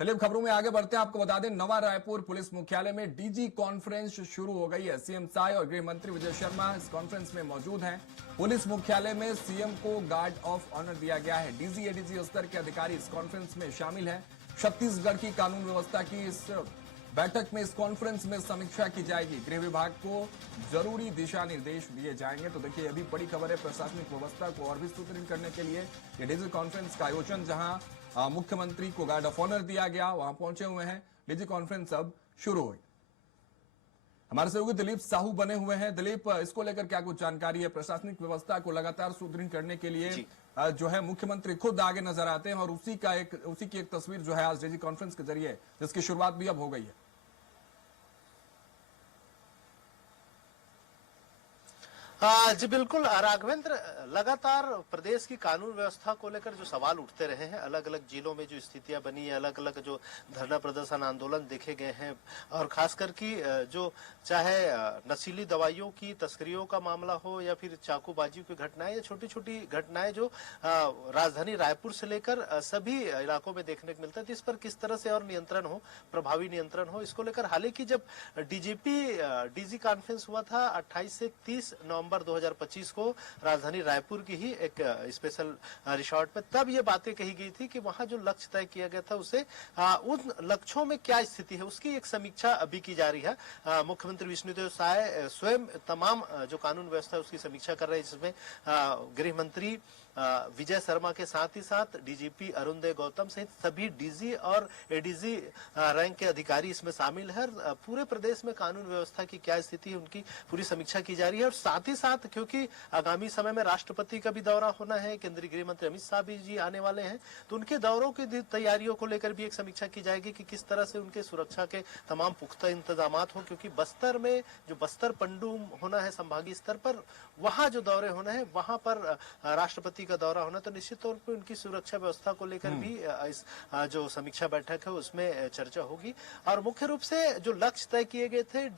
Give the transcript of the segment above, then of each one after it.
चलिए अब खबरों में आगे बढ़ते हैं। आपको बता दें, नवा रायपुर पुलिस मुख्यालय में डीजी कॉन्फ्रेंस शुरू हो गई है। सीएम साय और गृह मंत्री विजय शर्मा इस कॉन्फ्रेंस में मौजूद हैं। पुलिस मुख्यालय में सीएम को गार्ड ऑफ ऑनर दिया गया है। डीजी एडीजी स्तर के अधिकारी इस कॉन्फ्रेंस में शामिल हैं। छत्तीसगढ़ की कानून व्यवस्था की इस बैठक में, इस कॉन्फ्रेंस में समीक्षा की जाएगी। गृह विभाग को जरूरी दिशा निर्देश दिए जाएंगे। तो देखिए, अभी बड़ी खबर है, प्रशासनिक व्यवस्था को और भी सुदृढ़ करने के लिए ये डीजी कॉन्फ्रेंस का आयोजन, जहां मुख्यमंत्री को गार्ड ऑफ ऑनर दिया गया, वहां पहुंचे हुए हैं। डीजी कॉन्फ्रेंस अब शुरू हुई। हमारे सहयोगी दिलीप साहू बने हुए हैं। दिलीप, इसको लेकर क्या कुछ जानकारी है? प्रशासनिक व्यवस्था को लगातार सुदृढ़ करने के लिए जो है मुख्यमंत्री खुद आगे नजर आते हैं और उसी की एक तस्वीर जो है आज डीजी कॉन्फ्रेंस के जरिए, जिसकी शुरुआत भी अब हो गई है। जी बिल्कुल राघवेंद्र, लगातार प्रदेश की कानून व्यवस्था को लेकर जो सवाल उठते रहे हैं, अलग अलग जिलों में जो स्थितियां बनी है, अलग अलग जो धरना प्रदर्शन आंदोलन देखे गए हैं, और खासकर की जो चाहे नशीली दवाइयों की तस्करियों का मामला हो या फिर चाकूबाजियों की घटनाएं या छोटी छोटी घटनाएं जो राजधानी रायपुर से लेकर सभी इलाकों में देखने को मिलता है, तो इस पर किस तरह से और नियंत्रण हो, प्रभावी नियंत्रण हो, इसको लेकर हाल ही जब डीजी कॉन्फ्रेंस हुआ था 28 से 30 नवंबर 2025 को राजधानी रायपुर की ही एक स्पेशल रिसोर्ट में, तब ये बातें कही गई थी कि वहां जो लक्ष्य तय किया गया था उसे उन लक्ष्यों में क्या स्थिति है उसकी एक समीक्षा अभी की जा रही है। मुख्यमंत्री विष्णुदेव साय स्वयं तमाम जो कानून व्यवस्था है उसकी समीक्षा कर रहे हैं, जिसमें गृह मंत्री विजय शर्मा के साथ ही साथ डीजीपी अरुणदय गौतम सहित सभी डीजी और एडीजी रैंक के अधिकारी इसमें शामिल है। पूरे प्रदेश में कानून व्यवस्था की क्या स्थिति है उनकी पूरी समीक्षा की जा रही है। और साथ ही साथ क्योंकि आगामी समय में राष्ट्रपति का भी दौरा होना है, केंद्रीय गृह मंत्री अमित शाह भी जी आने वाले हैं, तो उनके दौरों की तैयारियों को लेकर भी एक समीक्षा की जाएगी कि किस तरह से उनके सुरक्षा के तमाम पुख्ता इंतजाम हो, क्योंकि बस्तर में जो बस्तर पंडुम होना है संभागीय स्तर पर, वहां जो दौरे होना है, वहां पर राष्ट्रपति का दौरा होना, तो निश्चित तौर पर उनकी सुरक्षा व्यवस्था को लेकर भी इस जो समीक्षा बैठक है उसमें चर्चा होगी। और मुख्य रूप से जो लक्ष्य तय किए गए थे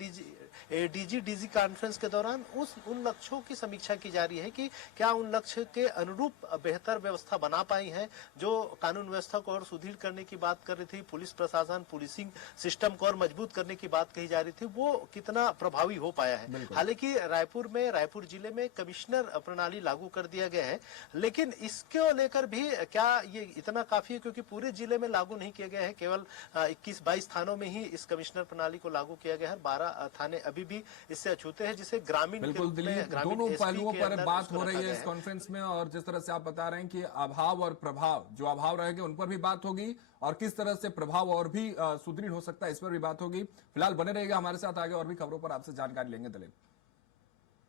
डीजी कॉन्फ्रेंस के दौरान, उन लक्ष्यों की समीक्षा की जा रही है कि क्या उन लक्ष्य के अनुरूप बेहतर व्यवस्था बना पाई है। जो कानून व्यवस्था को और सुदृढ़ करने की बात कर रही थी, पुलिस प्रशासन, पुलिसिंग सिस्टम को और मजबूत करने की बात कही जा रही थी, वो कितना प्रभावी हो पाया है। हालांकि रायपुर जिले में कमिश्नर प्रणाली लागू कर दिया गया है, लेकिन इसको लेकर भी क्या ये इतना काफी है, क्योंकि पूरे जिले में लागू नहीं किया गया है, केवल 21-22 थानों में ही इस कमिश्नर प्रणाली को लागू किया गया है। 12 थाने अभी भी इससे अछूते हैं, जिसे ग्रामीण दोनों पहलुओं पर बात हो रही है इस कॉन्फ्रेंस में। और जिस तरह से आप बता रहे हैं कि अभाव और प्रभाव, जो अभाव रहेंगे उन पर भी बात होगी और किस तरह से प्रभाव और भी सुदृढ़ हो सकता है, इस पर भी बात होगी। फिलहाल बने रहेगा हमारे साथ, आगे और भी खबरों पर आपसे जानकारी लेंगे दिलीप।